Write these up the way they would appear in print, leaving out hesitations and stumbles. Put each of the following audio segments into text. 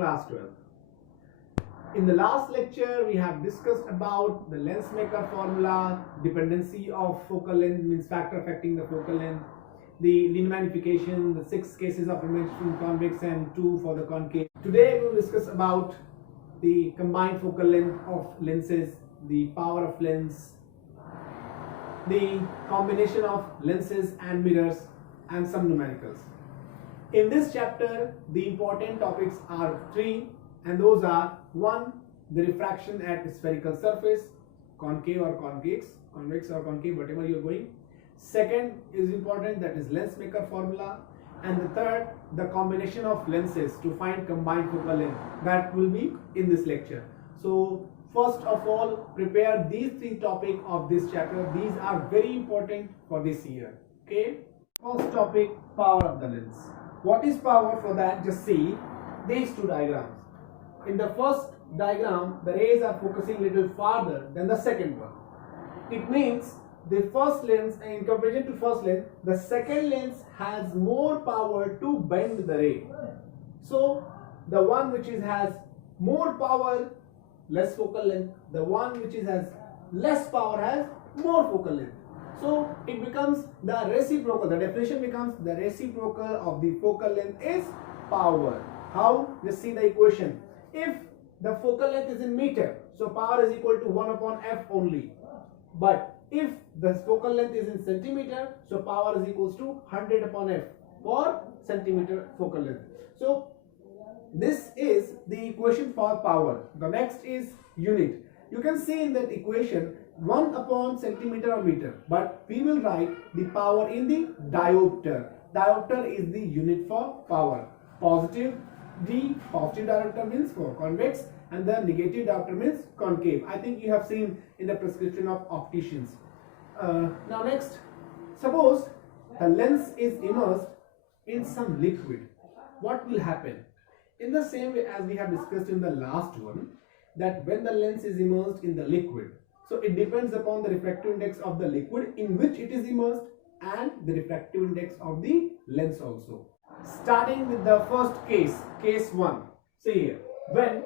class 12. In the last lecture, we have discussed about the Lensmaker formula, dependency of focal length means factor affecting the focal length, the linear magnification, the 6 cases of image in convex and 2 for the concave. Today we will discuss about the combined focal length of lenses, the power of lens, the combination of lenses and mirrors, and some numericals. In this chapter, the important topics are 3, and those are 1. The refraction at spherical surface, concave or convex or concave, whatever you are going. Second is important, that is Lensmaker formula. And the third, the combination of lenses to find combined focal length. That will be in this lecture. So first of all, prepare these 3 topics of this chapter. These are very important for this year. Okay. First topic, power of the lens. What is power? For that, just see these 2 diagrams. In the first diagram, the rays are focusing a little farther than the second one. It means the first lens, in comparison to first lens, the second lens has more power to bend the ray. So the one which has more power, less focal length. The one which has less power has more focal length. So it becomes the reciprocal. The definition becomes the reciprocal of the focal length is power. How? Just see the equation. If the focal length is in meter, so power is equal to 1 upon f only. But if the focal length is in centimeter, so power is equals to 100 upon f for centimeter focal length. So this is the equation for power. The next is unit. You can see in that equation 1 upon centimeter or meter, but we will write the power in the diopter. Diopter is the unit for power. Positive diopter means for convex, and the negative diopter means concave. I think you have seen in the prescription of opticians. Now next, suppose the lens is immersed in some liquid. What will happen? In the same way as we have discussed in the last one, that when the lens is immersed in the liquid, so it depends upon the refractive index of the liquid in which it is immersed and the refractive index of the lens also. Starting with the first case, case 1. See here, when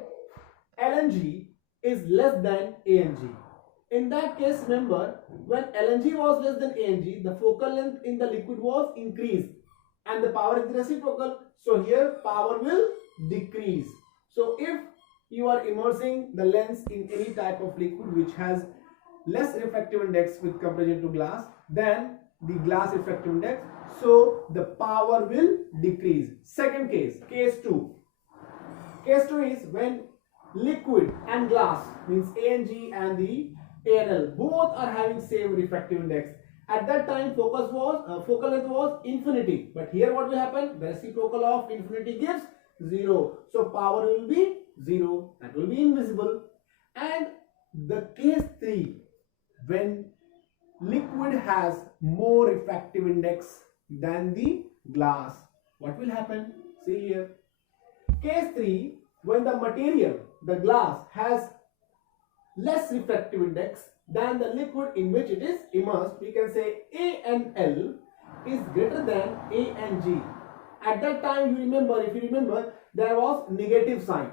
LNG is less than ANG. In that case, remember, when LNG was less than ANG, the focal length in the liquid was increased and the power is reciprocal. So here power will decrease. So if you are immersing the lens in any type of liquid which has less refractive index with comparison to glass than the glass refractive index, so the power will decrease. Second case, case 2. Case 2 is when liquid and glass means ANG and the ANL both are having same refractive index. At that time focal length was infinity, but here what will happen? The reciprocal of infinity gives 0. So power will be 0, that will be invisible. And the case 3, when liquid has more refractive index than the glass, what will happen? See here. Case 3, when the material, the glass, has less refractive index than the liquid in which it is immersed, we can say A and L is greater than A and G. At that time, you remember, if you remember, there was negative sign.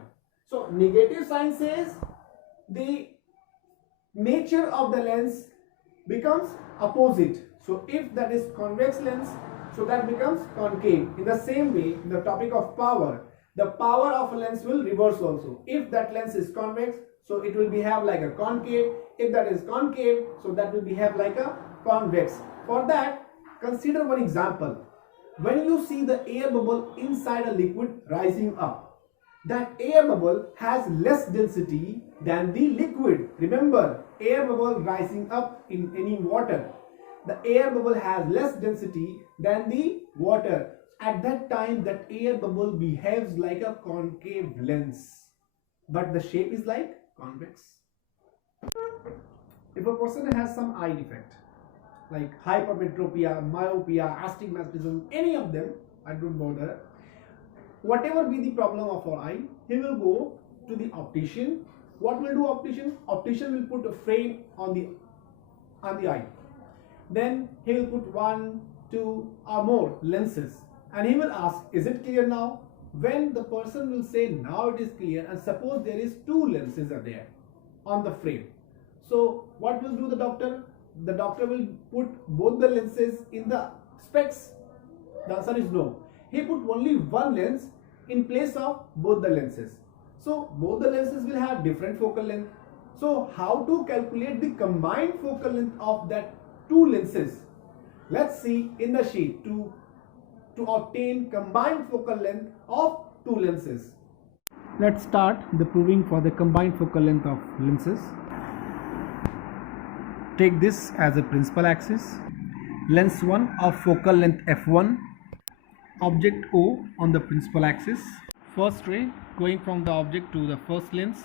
So negative sign says the nature of the lens becomes opposite. So if that is convex lens, so that becomes concave. In the same way, in the topic of power, the power of a lens will reverse also. If that lens is convex, so it will behave like a concave. If that is concave, so that will behave like a convex. For that, consider one example. When you see the air bubble inside a liquid rising up, that air bubble has less density than the liquid. Remember, air bubble rising up in any water, the air bubble has less density than the water. At that time, that air bubble behaves like a concave lens, but the shape is like convex. If a person has some eye defect like hypermetropia, myopia, astigmatism, any of them, I don't bother. Whatever be the problem of our eye, he will go to the optician. What will do optician? Optician will put a frame on the eye. Then he will put 1, 2 or more lenses, and he will ask, is it clear now? when the person will say now it is clear, and suppose there is two lenses are there on the frame, so what will do the doctor? The doctor will put both the lenses in the specs. The answer is no. He put only one lens in place of both the lenses. So both the lenses will have different focal length. So how to calculate the combined focal length of that two lenses? Let's see in the sheet to obtain combined focal length of two lenses. Let's start the proving for the combined focal length of lenses. Take this as a principal axis. Lens 1 of focal length f1, object O on the principal axis. First ray going from the object to the first lens.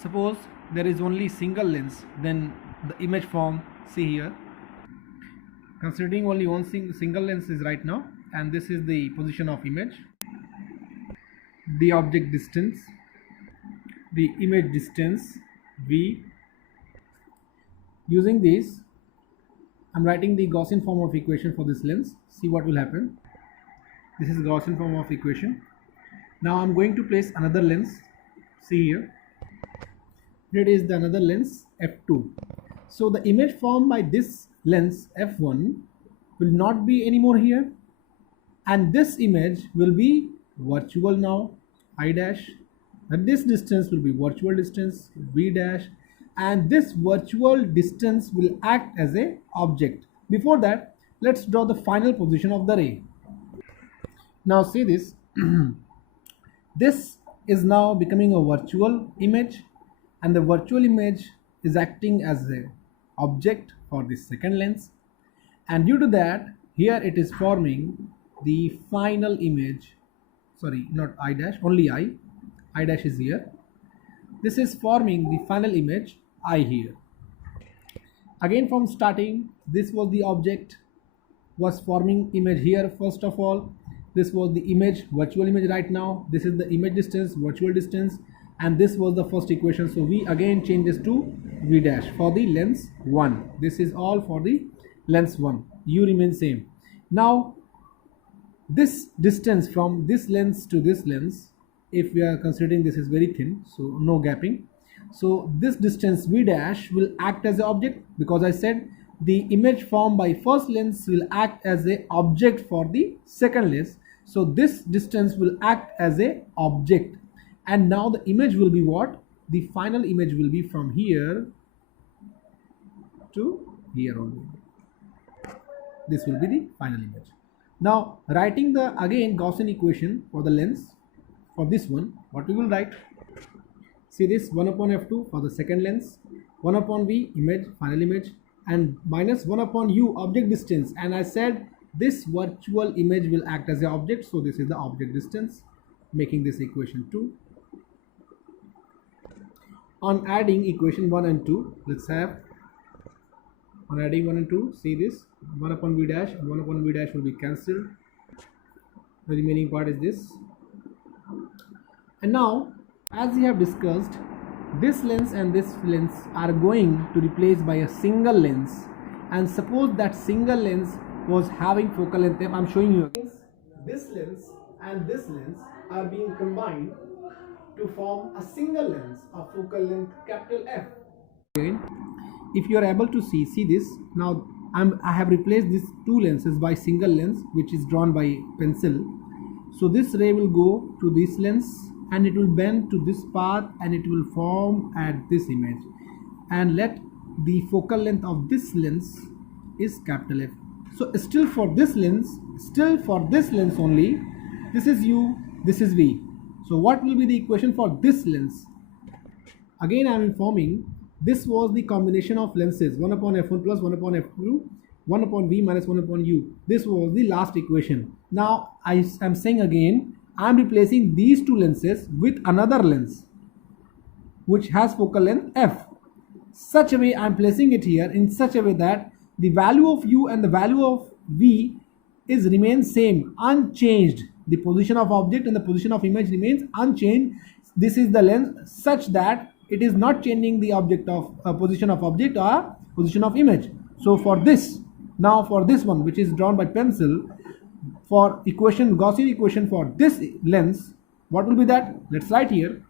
Suppose there is only single lens, then the image form, see here. Considering only one single lens is right now, and this is the position of image, the object distance, the image distance V. Using this, I'm writing the Gaussian form of equation for this lens. See what will happen. This is Gaussian form of equation. Now I'm going to place another lens. See here. Here is the another lens f2. So the image formed by this lens f1 will not be anymore here, and this image will be virtual now, I dash, and this distance will be virtual distance v dash, and this virtual distance will act as a object. Before that, let's draw the final position of the ray. Now see this. This is now becoming a virtual image, and the virtual image is acting as a object for the second lens, and due to that here it is forming the final image. Sorry, not I dash, only I dash is here. This is forming the final image I here. Again from starting, this was the object, was forming image here. First of all, this was the image, virtual image right now. This is the image distance, virtual distance, and this was the first equation. So we again change this to v dash for the lens 1. This is all for the lens 1. U remains same. Now this distance from this lens to this lens, if we are considering this is very thin, so no gapping, so this distance v dash will act as an object, because I said the image formed by first lens will act as a object for the second lens. So this distance will act as a object, and now the image will be what? The final image will be from here to here only. This will be the final image. Now writing the again Gaussian equation for the lens for this one, what we will write? See this, 1 upon f2 for the second lens, 1 upon v image, final image, and minus 1 upon u object distance, and I said this virtual image will act as an object, so this is the object distance, making this equation 2. On adding equation 1 and 2, let's have, on adding 1 and 2, see this, 1 upon v dash and 1 upon v dash will be cancelled. The remaining part is this. And now, as we have discussed, this lens and this lens are going to replace by a single lens, and suppose that single lens was having focal length f. I'm showing you. This lens and this lens are being combined to form a single lens of focal length capital F. Again, if you are able to see this, now I have replaced these two lenses by single lens, which is drawn by pencil. So this ray will go to this lens, and it will bend to this path, and it will form at this image, and let the focal length of this lens is capital F. So still for this lens only, this is u, this is v. So what will be the equation for this lens? Again I am informing, this was the combination of lenses, 1 upon f1 plus 1 upon f2, 1 upon v minus 1 upon u. This was the last equation. Now I am saying again, I am replacing these two lenses with another lens which has focal length f. Such a way I am placing it here in such a way that the value of u and the value of v is remains same, unchanged. The position of object and the position of image remains unchanged. This is the lens such that it is not changing the object of position of object or position of image. So for this, now for this one which is drawn by pencil, for Gaussian equation for this lens, what will be that? Let's write here.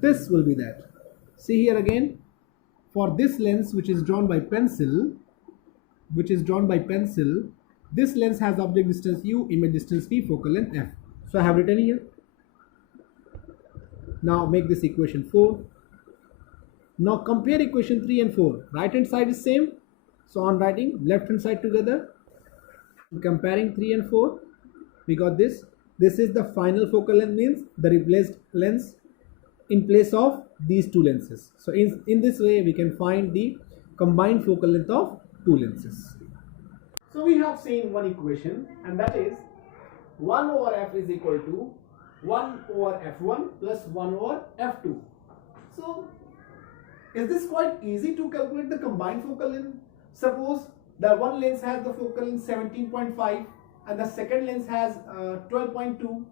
This will be that. See here again, for this lens which is drawn by pencil, this lens has object distance u, image distance v, focal length f. So I have written here. Now make this equation 4. Now compare equation 3 and 4. Right hand side is same, so on writing left hand side together. Comparing 3 and 4, we got this. This is the final focal length, means the replaced lens in place of these two lenses. So in this way we can find the combined focal length of two lenses. So we have seen one equation, and that is 1 over f is equal to 1 over f1 plus 1 over f2. So is this quite easy to calculate the combined focal length? Suppose the one lens has the focal length 17.5 and the second lens has 12.2.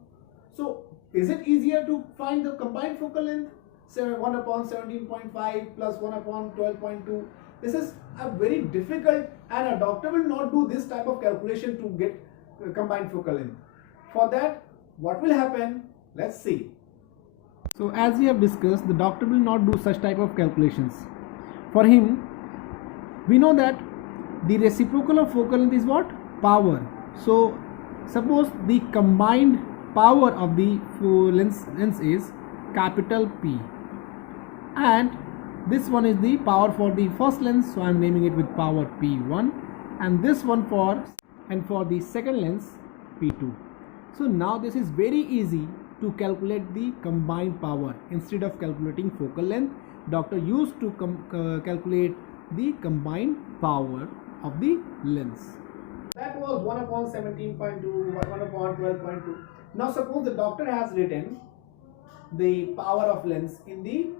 So is it easier to find the combined focal length? 1 upon 17.5 plus 1 upon 12.2. This is a very difficult, and a doctor will not do this type of calculation to get combined focal length. For that, what will happen? Let's see. So as we have discussed, the doctor will not do such type of calculations. For him, we know that the reciprocal of focal length is what? Power. So suppose the combined power of the lens is capital P, and this one is the power for the first lens, so I am naming it with power P1, and this one for the second lens P2. So now this is very easy to calculate the combined power. Instead of calculating focal length, doctor used to calculate the combined power of the lens. That was 1 upon 17.2, 1 upon 12.2. Now suppose the doctor has written the power of lens in the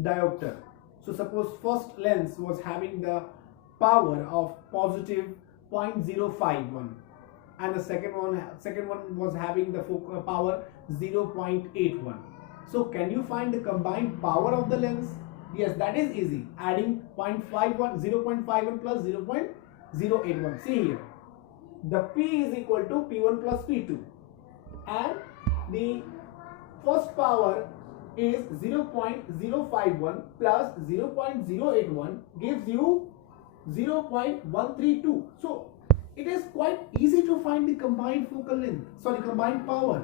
diopter. So suppose first lens was having the power of positive 0.051, and the second one was having the power 0.81. So can you find the combined power of the lens? Yes, that is easy. Adding 0.51 plus 0.081. See here, the P is equal to P1 plus P2, and the first power is 0.051 plus 0.081 gives you 0.132. So it is quite easy to find the combined combined power.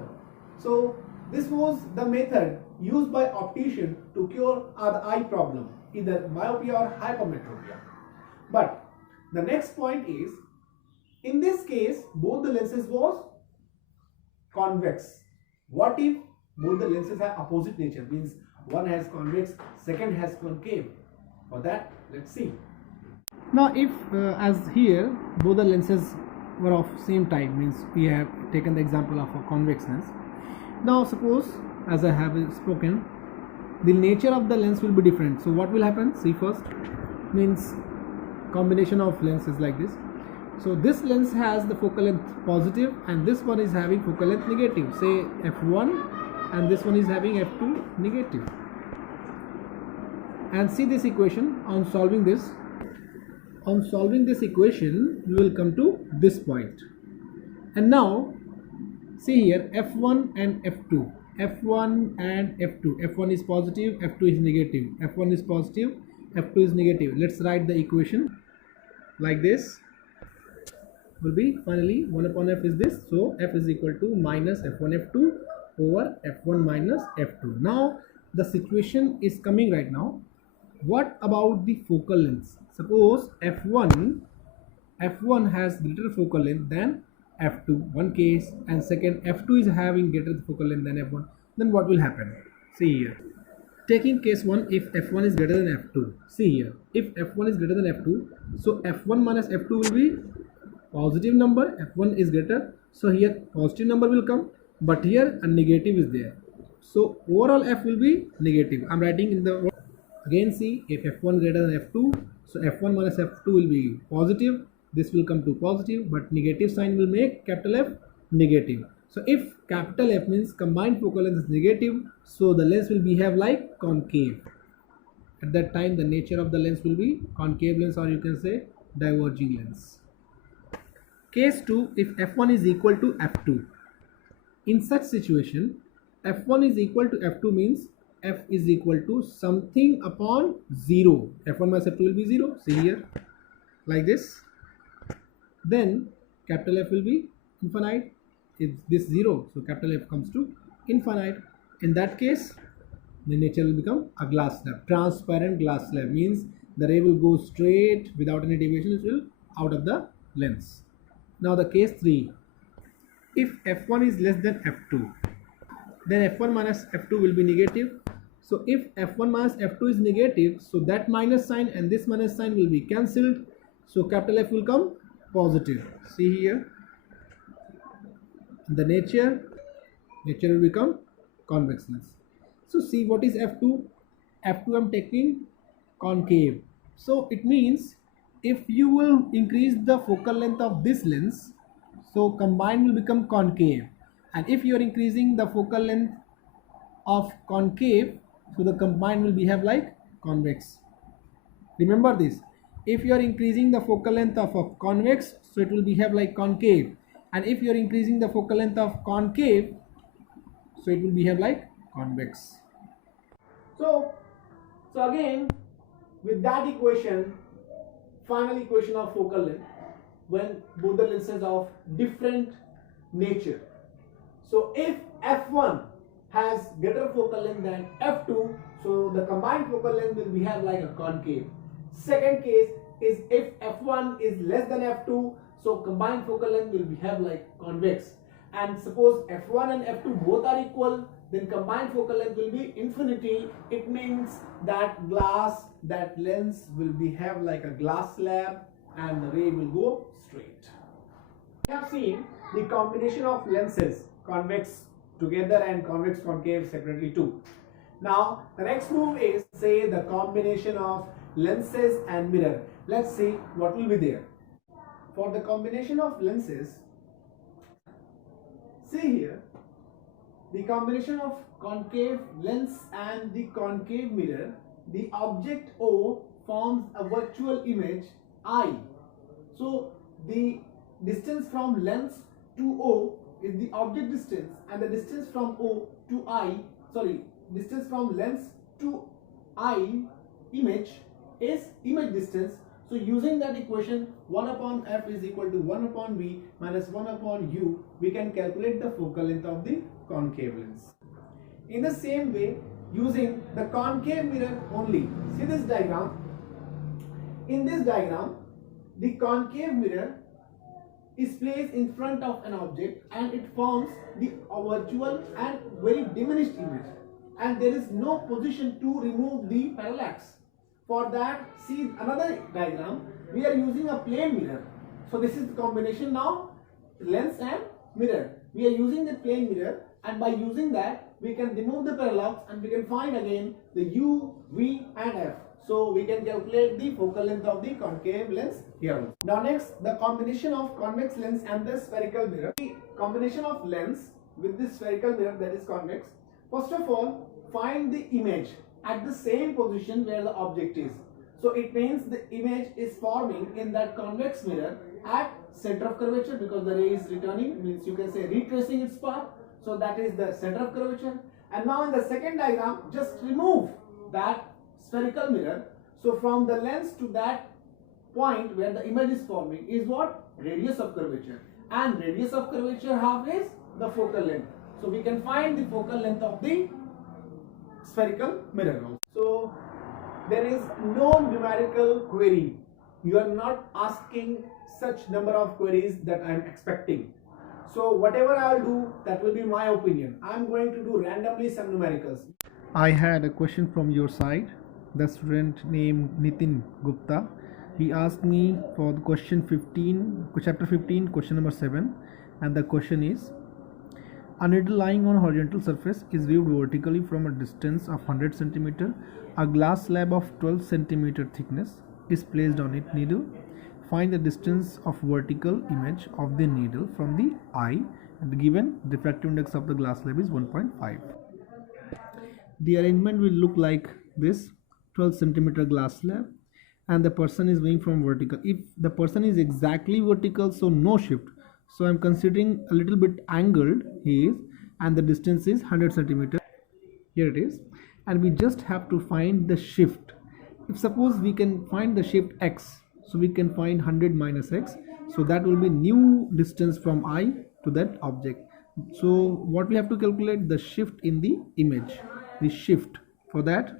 So this was the method used by optician to cure the eye problem, either myopia or hypermetropia. But the next point is, in this case both the lenses was convex. What if both the lenses have opposite nature, means one has convex, second has concave? For that, let's see. Now if as here both the lenses were of same type, means we have taken the example of a convex lens. Now suppose, as I have spoken, the nature of the lens will be different. So what will happen? See first, means combination of lenses like this. So this lens has the focal length positive, and this one is having focal length negative, say f1, and this one is having f2 negative. And see this equation. On solving this equation, you will come to this point. And now see here, f1 and f2, f1 is positive, f2 is negative, f1 is positive, f2 is negative. Let's write the equation like this. Will be finally 1 upon f is this, so f is equal to minus f1 f2 over f1 minus f2. Now the situation is coming right now. What about the focal length? Suppose f1 has greater focal length than f2, one case, and second f2 is having greater focal length than f1. Then what will happen? See here, taking case 1, if f1 is greater than f2, see here, if f1 is greater than f2, so f1 minus f2 will be positive number, f1 is greater, so here positive number will come, but here a negative is there, so overall f will be negative. I'm writing in the again. See, if f1 greater than f2, so f1 minus f2 will be positive, this will come to positive, but negative sign will make capital F negative. So if capital F means combined focal length is negative, so the lens will behave like concave. At that time the nature of the lens will be concave lens, or you can say diverging lens. Case 2, if f1 is equal to f2. In such situation, f1 is equal to f2 means f is equal to something upon 0. f1 minus f2 will be 0. See here, like this. Then capital F will be infinite. If this 0, so capital F comes to infinite. In that case, the nature will become a glass slab. Transparent glass slab means the ray will go straight without any deviation. It will out of the lens. Now the case 3, if f1 is less than f2, then f1 minus f2 will be negative. So if f1 minus f2 is negative, so that minus sign and this minus sign will be cancelled. So capital F will come positive. See here, the nature will become convex lens. So see, what is f2? f2 I'm taking concave. So it means if you will increase the focal length of this lens, so combined will become concave, and if you are increasing the focal length of concave, so the combined will behave like convex. Remember this, if you are increasing the focal length of a convex, so it will behave like concave, and if you are increasing the focal length of concave, so it will behave like convex. So again, with that equation, final equation of focal length, when both the lenses of different nature. So if f1 has greater focal length than f2, so the combined focal length will behave like a concave. Second case is if f1 is less than f2, so combined focal length will behave like convex. And suppose f1 and f2 both are equal, then combined focal length will be infinity. It means that lens will behave like a glass slab and the ray will go straight. We have seen the combination of lenses, convex together and convex concave separately too. Now the next move is, say, the combination of lenses and mirror. Let's see what will be there. For the combination of lenses, see here, the combination of concave lens and the concave mirror, the object O forms a virtual image I. So the distance from lens to O is the object distance, and the distance from O to I, distance from lens to I image is image distance. So using that equation, 1 upon f is equal to 1 upon v minus 1 upon u, we can calculate the focal length of the concave lens. In the same way, using the concave mirror only, see this diagram. In this diagram, the concave mirror is placed in front of an object and it forms the virtual and very diminished image, and there is no position to remove the parallax. For that, see another diagram, we are using a plane mirror. So this is the combination now, lens and mirror. We are using the plane mirror, and by using that we can remove the parallax and we can find again the u, v and f. So we can calculate the focal length of the concave lens here. Now next, the combination of convex lens and the spherical mirror. The combination of lens with the spherical mirror, that is convex. First of all, find the image at the same position where the object is. So it means the image is forming in that convex mirror at center of curvature, because the ray is returning, means you can say retracing its path. So that is the center of curvature. And now in the second diagram, just remove that spherical mirror. So from the lens to that point where the image is forming is what? Radius of curvature. And radius of curvature half is the focal length. So we can find the focal length of the spherical mirror. So there is no numerical query. You are not asking such number of queries that I am expecting. So whatever I'll do, that will be my opinion. I'm going to do randomly some numericals. I had a question from your side. The student named Nitin Gupta. He asked me for the question 15, chapter 15, question number 7, and the question is: a needle lying on a horizontal surface is viewed vertically from a distance of 100 cm. A glass slab of 12 cm thickness is placed on its needle. Find the distance of vertical image of the needle from the eye, and the given refractive index of the glass slab is 1.5. The arrangement will look like this: 12 cm glass slab, and the person is going from vertical. If the person is exactly vertical, so no shift. So I'm considering a little bit angled he is, and the distance is 100 centimeter. Here it is, and we just have to find the shift. If suppose we can find the shift x, so we can find 100 minus x, so that will be new distance from I to that object. So what we have to calculate? The shift in the image, the shift. For that,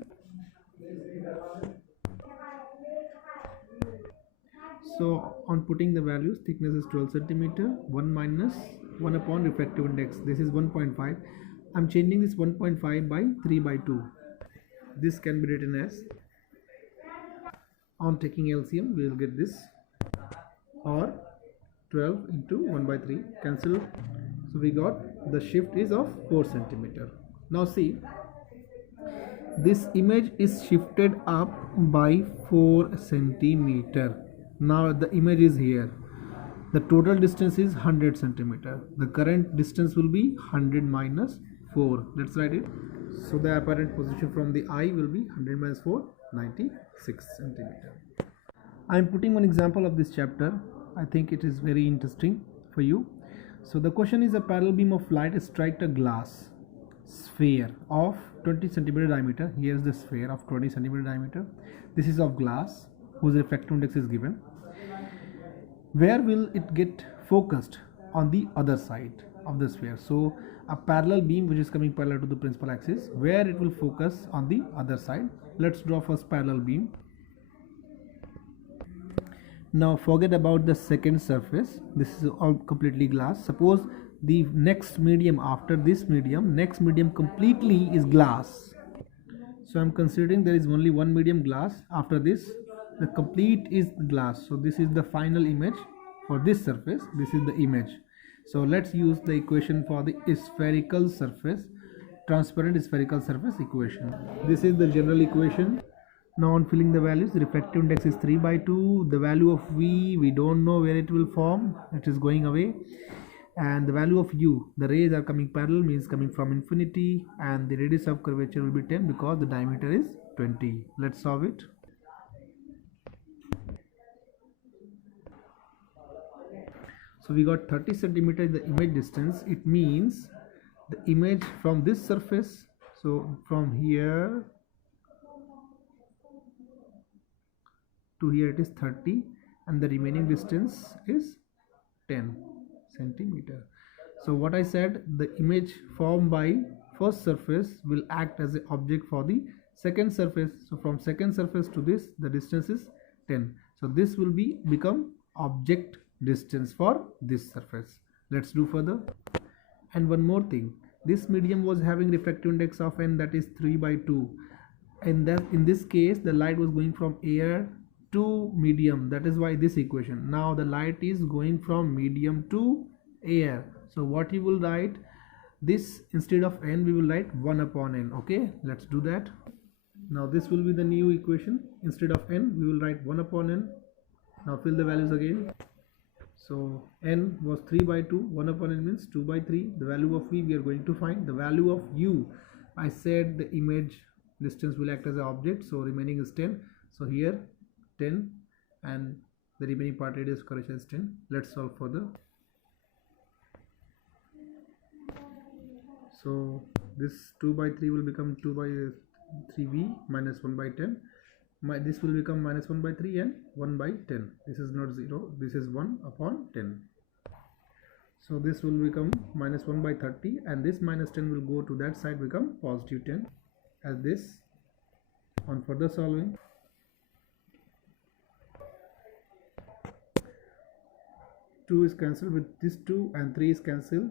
so on putting the values, thickness is 12 centimeter, 1 minus 1 upon refractive index, this is 1.5. I'm changing this 1.5 by 3 by 2. This can be written as, on taking LCM we will get this, or 12 into 1 by 3, cancel. So we got the shift is of 4 centimeter. Now see, this image is shifted up by 4 centimeter. Now the image is here. The total distance is 100 centimeter. The current distance will be 100 minus 4. Let's write it. So the apparent position from the eye will be 100 minus 4, 96 centimeter. I am putting one example of this chapter. I think it is very interesting for you. So the question is, a parallel beam of light struck a glass sphere of 20 centimeter diameter. Here is the sphere of 20 centimeter diameter. This is of glass whose refractive index is given. Where will it get focused? On the other side of the sphere. So a parallel beam which is coming parallel to the principal axis, where it will focus? On the other side. Let's draw first parallel beam. Now forget about the second surface. This is all completely glass. Suppose the next medium after this medium, next medium completely is glass. So I'm considering there is only one medium, glass. After this, the complete is glass. So this is the final image for this surface. This is the image. So let's use the equation for the spherical surface, transparent spherical surface equation. This is the general equation. Now on filling the values, refractive index is 3 by 2. The value of V, we don't know where it will form. It is going away. And the value of U, the rays are coming parallel, means coming from infinity. And the radius of curvature will be 10 because the diameter is 20. Let's solve it. So we got 30 centimeter the image distance. It means the image from this surface, so from here to here it is 30, and the remaining distance is 10 centimeter. So what I said, the image formed by first surface will act as an object for the second surface. So from second surface to this, the distance is 10. So this will become object distance for this surface. Let's do further. And one more thing, this medium was having refractive index of n, that is 3 by 2, and that in this case the light was going from air to medium. That is why this equation. Now the light is going from medium to air. So what you will write, this instead of n we will write 1 upon n. Okay, let's do that. Now this will be the new equation. Instead of n we will write 1 upon n. Now fill the values again. So n was 3 by 2, 1 upon n means 2 by 3. The value of v we are going to find. The value of u, I said the image distance will act as an object, so remaining is 10. So here 10, and the remaining part radius of curvature is 10. Let's solve further. So this 2 by 3 will become 2 by 3v minus 1 by 10. This will become minus 1 by 3 and 1 by 10. This is not 0, this is 1 upon 10. So this will become minus 1 by 30, and this minus 10 will go to that side, become positive 10 as this. On further solving, two is cancelled with this 2 and 3 is cancelled,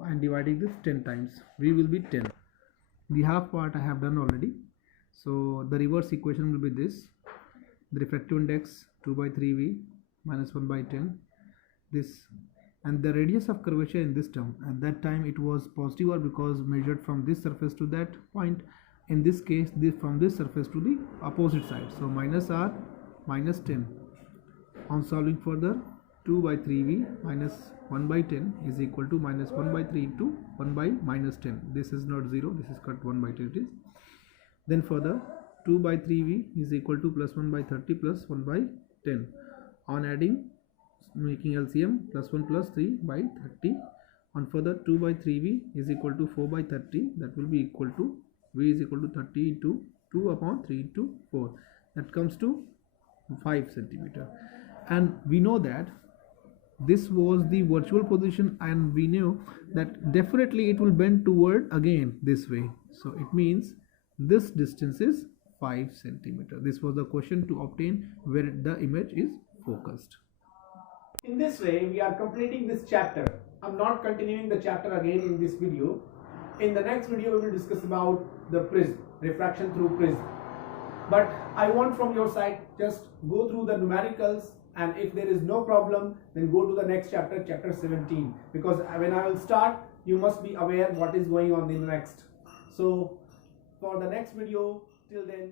and dividing this 10 times, v will be 10. The half part I have done already. So the reverse equation will be this: the refractive index 2 by 3v minus 1 by 10, this, and the radius of curvature in this term. At that time it was positive r because measured from this surface to that point. In this case, this from this surface to the opposite side. So minus r minus 10. On solving further, 2 by 3v minus 1 by 10 is equal to minus 1 by 3 into 1 by minus 10. This is not 0, this is cut 1 by 10 it is. Then further, 2 by 3v is equal to plus 1 by 30 plus 1 by 10. On adding, making LCM, plus 1 plus 3 by 30. On further, 2 by 3v is equal to 4 by 30. That will be equal to v is equal to 30 into 2 upon 3 into 4. That comes to 5 centimeter. And we know that this was the virtual position, and we know that definitely it will bend toward again this way. So it means this distance is 5 centimeter. This was the question to obtain where the image is focused. In this way, we are completing this chapter. I'm not continuing the chapter again in this video. In the next video, we will discuss about the prism, refraction through prism. But I want from your side, just go through the numericals, and if there is no problem, then go to the next chapter, chapter 17. Because when I will start, you must be aware what is going on in the next. So for the next video, till then,